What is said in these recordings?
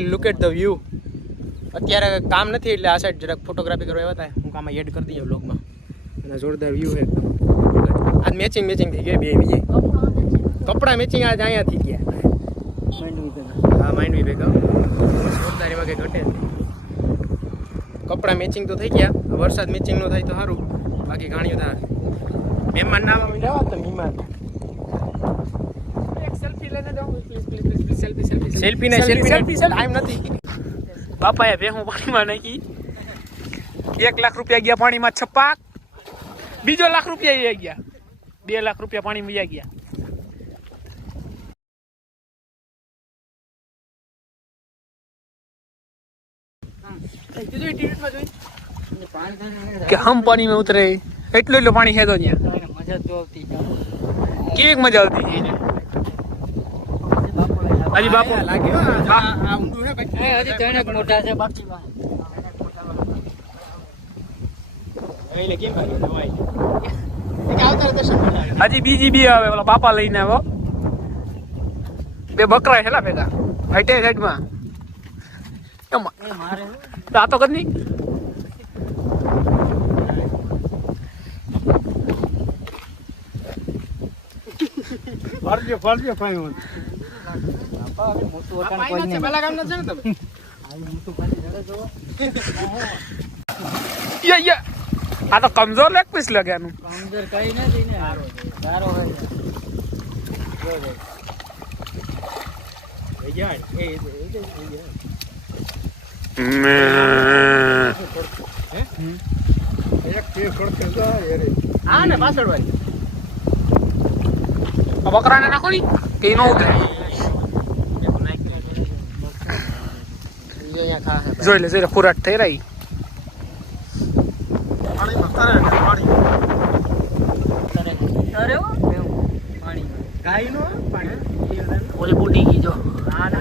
Look at the view. અત્યારે કામ નથી એટલે આ સાઈડ જરાક ફોટોગ્રાફી કરવા આવ્યા હતા. હું કામમાં એડ કરી દઈએ વ્લોગમાં. અને જોરદાર વ્યૂ છે એકદમ. આજ મેચિંગ થઈ ગઈ બે બીજે કપડા મેચિંગ આજ અહીંયા થઈ ગયા. હા માંડવી ભેગા જોરદાર એમાં કંઈ ઘટે કપડા મેચિંગ તો થઈ ગયા. વરસાદ મેચિંગ નો થાય તો સારું, બાકી ઘાણીઓ થાય. મહેમાન ના આવે લેવા તો મહેમાન સેલ્ફી ટાઈમ નથી. બાપાએ ભેહું પાણીમાં નાખી. 1 લાખ રૂપિયા ગયા પાણીમાં છપાક. બીજો લાખ રૂપિયા ગયા. 2 લાખ રૂપિયા પાણીમાં વયા ગયા. કે હમ પાણી માં ઉતરે એટલું પાણી છે તો ત્યાં મજા તો આવતી. કેવી મજા આવતી હજી બાપુ લાગ્યો આ ઊંડું છે કઈ હજી ત્રણેક મોટા છે બાકી એટલે કેમ કર્યું દવાઈ એક આવતા દર્શન હજી બીજી બી આવે ઓલા બાપા લઈને આવ્યો. 2 બકરા હેલા ભેગા હાઈટે સાઈડમાં મારે આ તો કદની ફરજો ભાઈ હું આ તો કમજોર લેગ પીસ લાગે આનું. કમજોર કઈ નથી ને સારો હા ને પાછળ વાળી બકરાને નાખો ની કે નો ઉતરે. જોઈ લે ખોરાક થઈ રહી. ઓલી બુટી ગઈ જો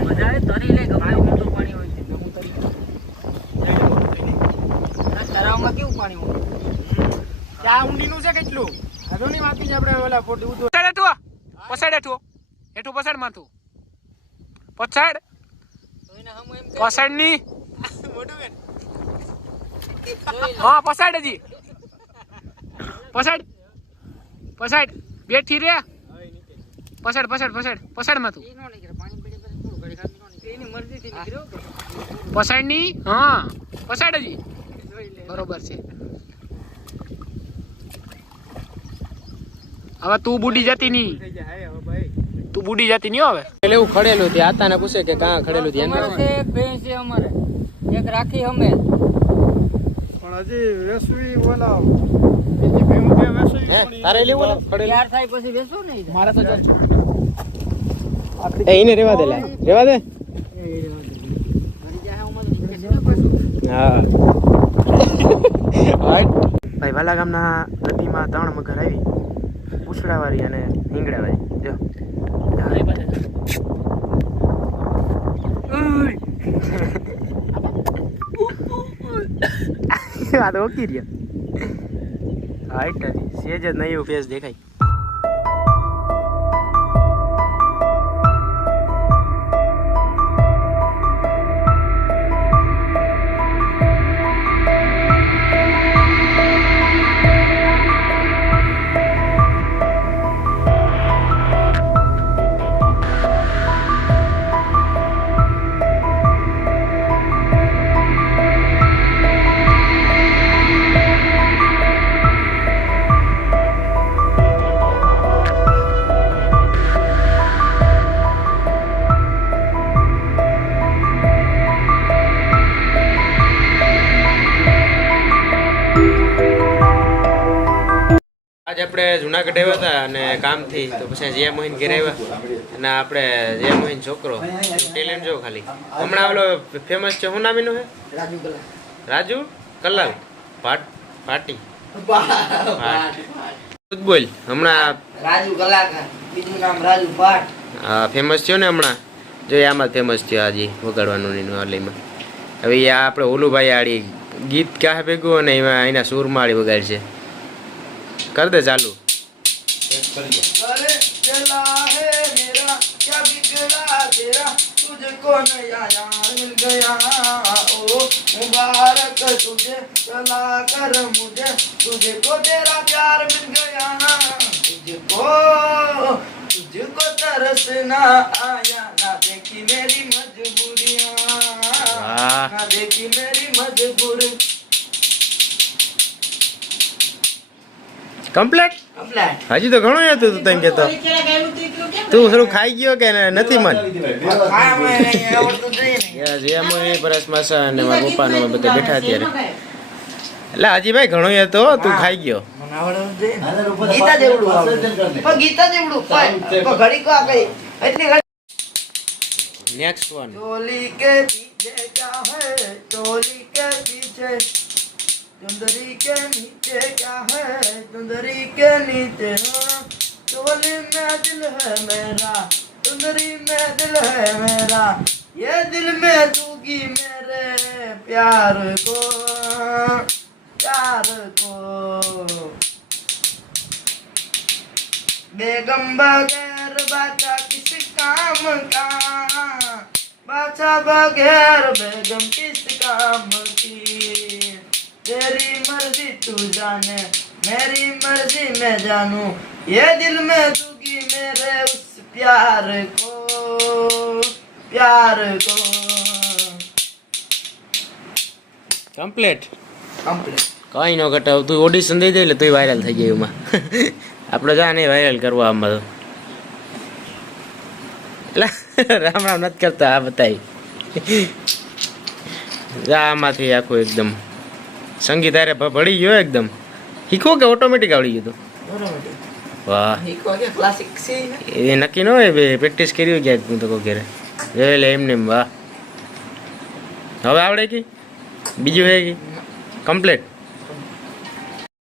મજા આવે તરી લે ગમે ઊંડું પાણી હોય છે. હું તરી તરાવમાં કેવું પાણી હોય ત્યાં ઊંડીનું છે કેટલું અધોની વાતી છે આપણે ઓલા ફોટો ઉતો પસાડ એઠું પસાડ માથું પસાડ ની હા પસાડ હજી પસાડ બેઠી રે પસાડ માથું પસાડ ની હા પસાડ હજી બરોબર છે. હવે તું બુડી જતી નહીં હવે. એટલે એવું ખડેલું તે આતાને પૂછે કે કાં ખડેલું ધ્યાન અમારે એક ભેંસ છે અમારે એક રાખી અમે પણ હજી વેસવી ઓલા બીજી ભેંસ કે વેસવી તારે લેવું ખડેલું તૈયાર થાય પછી બેસો ને મારા તો ચાલ એને રેવા દે હા ભાઈ વાલા ગામના નદીમાં 3 મગર આવી, પૂછડાવાળી અને હિંગડાવાળી. જો આ તો ઓકી રહ્યો. હાઈટ સેજ જ નહીં એવું ફેસ દેખાય. આજે આપણે જુનાગઢ આવ્યા હતા અને કામથી, તો પછી જયા મોહિન ઘેર આવ્યા અને આપણે જયા મોહિન છોકરો ટેલેન્ટ જો ખાલી. હમણાં ઓલો ફેમસ છે, શું નામ એનું છે? રાજુ કલાલ પાટી બોલ. હમણાં રાજુ કલાકાર, બીજું નામ રાજુ પાટ. હા ફેમસ થયો ને હમણાં, જો આમાં ફેમસ થયો આજે વગાડવાનું એનું આલયમાં. હવે આ આપણે ઓલુભાઈ આડી ગીત ક્યાં ભેગું અને એમાં એના સુરમાળી વગાડ છે. कर दे चालू. अरे जला है मेरा क्या बिगड़ा तेरा तुझको नया यार मिल गया ओ मुबारक तुझे चला कर मुझे तुझको तेरा प्यार मिल गया तुझको तरसना आया ना देखी मेरी मजबूरियां ना देखी मेरी मजबूरी કમ્પ્લીટ કમ્પ્લીટ હજી તો ઘણું હતું તું તેમ કેતો તું થોડું ખાઈ ગયો કે નથી મન ખાવા મને આવડતું જ નહીં યસ એ મોય પરસ માસા અને મારા પપ્પાનો બધા બેઠા અત્યારે એટલે હજી ભાઈ ઘણું હતો તું ખાઈ ગયો મને આવડતું જ નહીં ગીતા જેવડું આવડે પણ ગીતા જેવડું પણ ઘડી કો આ કઈ એટલી ઘડી નેક્સ્ટ વન चोली के पीछे क्या है चोली के पीछे चुंदरी के नीचे क्या है चुंदरी के नीचे चोली में दिल है मेरा चुंदरी में दिल है मेरा ये दिल में दूंगी मेरे प्यार को बेगम बगैर बाचा किस काम का बाचा बगैर बेगम किस काम की तेरी मर्जी तू जाने मेरी मर्जी मैं जानूं ये दिल में दूंगी मेरे उस प्यार को કમ્પ્લીટ કમ્પ્લીટ કઈ ન ઘટાવ તું ઓડિશન દઈ દે એટલે તું વાયરલ થઈ જાય એમાં આપણે જા નહીં વાયરલ કરવા આમાં તો એટલે રામ રામ નથી કરતા આ બતાવી જા આમાંથી આખું એકદમ સંગીત હારે ભળી ગયો એકદમ શીખો કે ઓટોમેટિક આવડી ગયું તું વાહ ક્લાસિક છે એ નક્કી ન હોય બે પ્રેક્ટિસ કરી હોય ક્યાંક તું તો કોઈ ઘરે જોઈ લે એમને એમ વાહ હવે આવડે કે બીજું હે કે કમ્પ્લીટ